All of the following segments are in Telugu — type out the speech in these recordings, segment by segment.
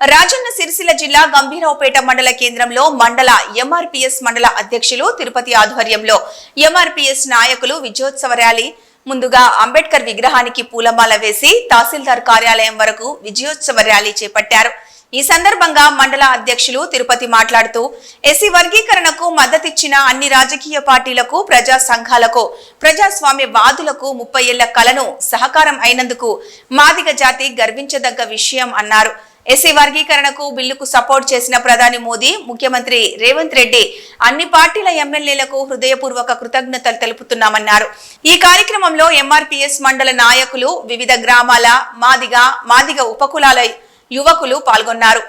రాజన్న సిరిసిల్ల జిల్లా గంభీరావుపేట మండల కేంద్రంలో మండల ఎంఆర్పీఎస్ మండల అధ్యక్షులు తిరుపతి ఆధ్వర్యంలో ఎంఆర్పీఎస్ నాయకులు విజయోత్సవ ర్యాలీ ముందుగా అంబేద్కర్ విగ్రహానికి పూలమాల వేసి తహసీల్దార్ కార్యాలయం వరకు విజయోత్సవ ర్యాలీ చేపట్టారు। ఈ సందర్భంగా మండల అధ్యక్షులు తిరుపతి మాట్లాడుతూ ఎస్సీ వర్గీకరణకు మద్దతిచ్చిన అన్ని రాజకీయ పార్టీలకు ప్రజా సంఘాలకు ప్రజాస్వామ్యవాదులకు 30 ఏళ్ల కలను సహకారం అయినందుకు మాదిగ జాతి గర్వించదగ్గ విషయం అన్నారు। ఎస్సీ వర్గీకరణకు బిల్లుకు సపోర్ట్ చేసిన ప్రధాని మోదీ, ముఖ్యమంత్రి రేవంత్ రెడ్డి అన్ని పార్టీల ఎమ్మెల్యేలకు హృదయపూర్వక కృతజ్ఞతలు తెలుపుతున్నామన్నారు। ఈ కార్యక్రమంలో ఎంఆర్పీఎస్ మండల నాయకులు, వివిధ గ్రామాల మాదిగ ఉపకులాల యువకులు పాల్గొన్నారు।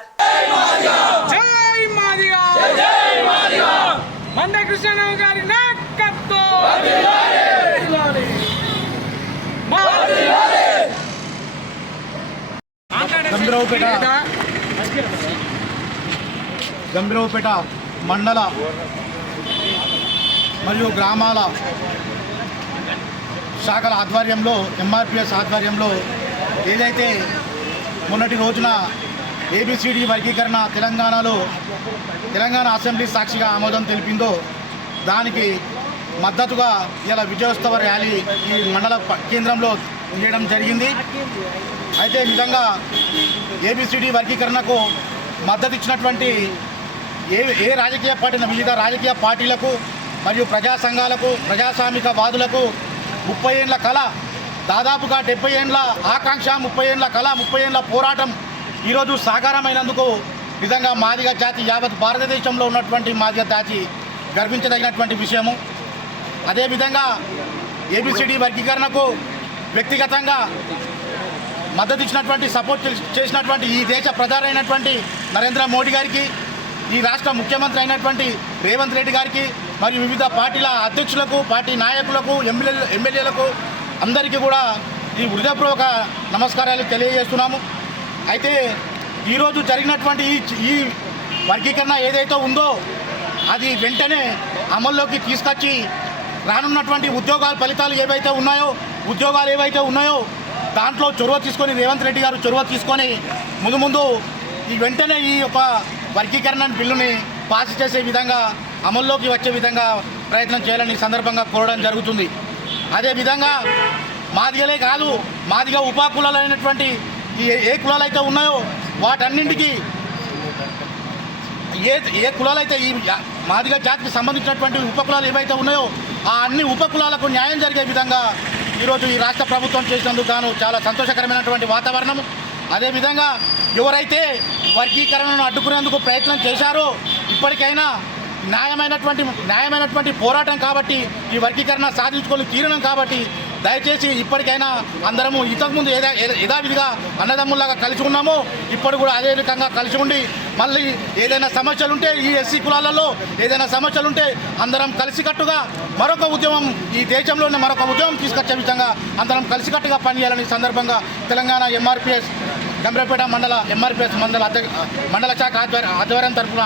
గంభీరావుపేట మండల మరియు గ్రామాల శాఖల ఆధ్వర్యంలో ఎంఆర్పీఎస్ ఆధ్వర్యంలో ఏదైతే మొన్నటి రోజున ఏబిసిడి వర్గీకరణ తెలంగాణ అసెంబ్లీ సాక్షిగా ఆమోదం తెలిపిందో దానికి మద్దతుగా ఇలా విజయోత్సవ ర్యాలీ ఈ మండల కేంద్రంలో చేయడం జరిగింది। అయితే నిజంగా ఏబిసిడి వర్గీకరణకు మద్దతు ఇచ్చినటువంటి ఏ రాజకీయ పార్టీ వివిధ రాజకీయ పార్టీలకు మరియు ప్రజా సంఘాలకు ప్రజాస్వామిక వాదులకు 30 ఏళ్ల కళ, దాదాపుగా 70 ఏళ్ల ఆకాంక్ష, 30 ఏళ్ల కళ, 30 ఏళ్ల పోరాటం ఈరోజు సాకారమైనందుకు నిజంగా మాదిగ జాతి యావత్ భారతదేశంలో ఉన్నటువంటి మాదిగ జాతి గర్వించదగినటువంటి విషయము। అదేవిధంగా ఏబిసిడి వర్గీకరణకు వ్యక్తిగతంగా మద్దతు ఇచ్చినటువంటి సపోర్ట్ చేసినటువంటి ఈ దేశ ప్రధాని అయినటువంటి నరేంద్ర మోడీ గారికి, ఈ రాష్ట్ర ముఖ్యమంత్రి అయినటువంటి రేవంత్ రెడ్డి గారికి మరియు వివిధ పార్టీల అధ్యక్షులకు, పార్టీ నాయకులకు, ఎమ్మెల్యేలకు అందరికీ కూడా ఈ హృదయపూర్వక నమస్కారాలు తెలియజేస్తున్నాము। అయితే ఈరోజు జరిగినటువంటి ఈ వర్గీకరణ ఏదైతే ఉందో అది వెంటనే అమల్లోకి తీసుకొచ్చి రానున్నటువంటి ఉద్యోగాల ఉద్యోగాలు ఏవైతే ఉన్నాయో దాంట్లో చొరవ తీసుకొని రేవంత్ రెడ్డి గారు చొరవ తీసుకొని ముందు ఈ వెంటనే ఈ యొక్క వర్గీకరణ బిల్లుని పాస్ చేసే విధంగా అమల్లోకి వచ్చే విధంగా ప్రయత్నం చేయాలని సందర్భంగా కోరడం జరుగుతుంది। అదేవిధంగా మాదిగలే కాదు, మాదిగ ఉపకులాలైనటువంటి ఏ కులాలు అయితే ఉన్నాయో వాటన్నింటికి ఏ కులాలైతే ఈ మాదిగ జాతికి సంబంధించినటువంటి ఉపకులాలు ఏవైతే ఉన్నాయో ఆ అన్ని ఉపకులాలకు న్యాయం జరిగే విధంగా ఈరోజు ఈ రాష్ట్ర ప్రభుత్వం చేసినందుకు గాను చాలా సంతోషకరమైనటువంటి వాతావరణం। అదేవిధంగా ఎవరైతే వర్గీకరణను అడ్డుకునేందుకు ప్రయత్నం చేశారో ఇప్పటికైనా న్యాయమైనటువంటి పోరాటం కాబట్టి ఈ వర్గీకరణ సాధించుకొని తీరడం కాబట్టి దయచేసి ఇప్పటికైనా అందరము ఇంతకుముందు యథావిధిగా అన్నదమ్ముల్లాగా కలిసి ఉన్నామో ఇప్పుడు కూడా అదే రకంగా కలిసి ఉండి మళ్ళీ ఏదైనా సమస్యలుంటే ఈ ఎస్సీ కులాలలో ఏదైనా సమస్యలుంటే అందరం కలిసికట్టుగా మరొక ఉద్యమం ఈ దేశంలోనే మరొక ఉద్యమం తీసుకొచ్చే విధంగా అందరం కలిసికట్టుగా పనిచేయాలని సందర్భంగా తెలంగాణ ఎంఆర్పీఎస్ గంభీరావుపేట మండల ఎంఆర్పీఎస్ మండల శాఖ ఆధ్వర్యం తరఫున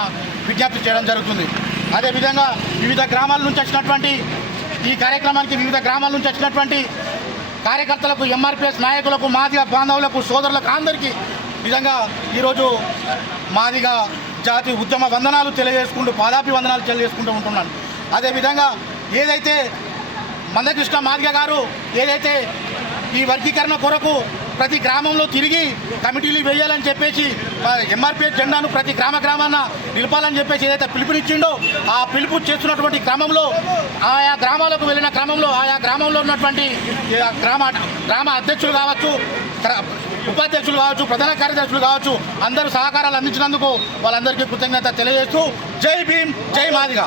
విజ్ఞప్తి చేయడం జరుగుతుంది। అదేవిధంగా వివిధ గ్రామాల నుంచి వచ్చినటువంటి ఈ కార్యక్రమానికి వివిధ గ్రామాల నుంచి వచ్చినటువంటి కార్యకర్తలకు, ఎంఆర్పీఎస్ నాయకులకు, మాదిగ బాంధవులకు, సోదరులకు అందరికీ నిజంగా ఈరోజు మాదిగ జాతి ఉద్యమ వందనాలు తెలియజేసుకుంటూ పాదాభివందనాలు తెలియజేసుకుంటూ ఉంటున్నాను। అదేవిధంగా ఏదైతే మందకృష్ణ మాదిగ గారు ఏదైతే ఈ వర్గీకరణ కొరకు ప్రతి గ్రామంలో తిరిగి కమిటీలు వేయాలని చెప్పేసి ఎంఆర్పీఎస్ జెండాను ప్రతి గ్రామాన నిలపాలని చెప్పేసి ఏదైతే పిలుపునిచ్చిండో ఆ పిలుపు చేస్తున్నటువంటి క్రమంలో ఆయా గ్రామాలకు వెళ్ళిన క్రమంలో ఆయా గ్రామంలో ఉన్నటువంటి గ్రామ అధ్యక్షులు కావచ్చు, ఉపాధ్యక్షులు కావచ్చు, ప్రధాన కార్యదర్శులు కావచ్చు అందరూ సహకారాలు అందించినందుకు వాళ్ళందరికీ కృతజ్ఞత తెలియజేస్తూ జై భీమ్, జై మాదిగ।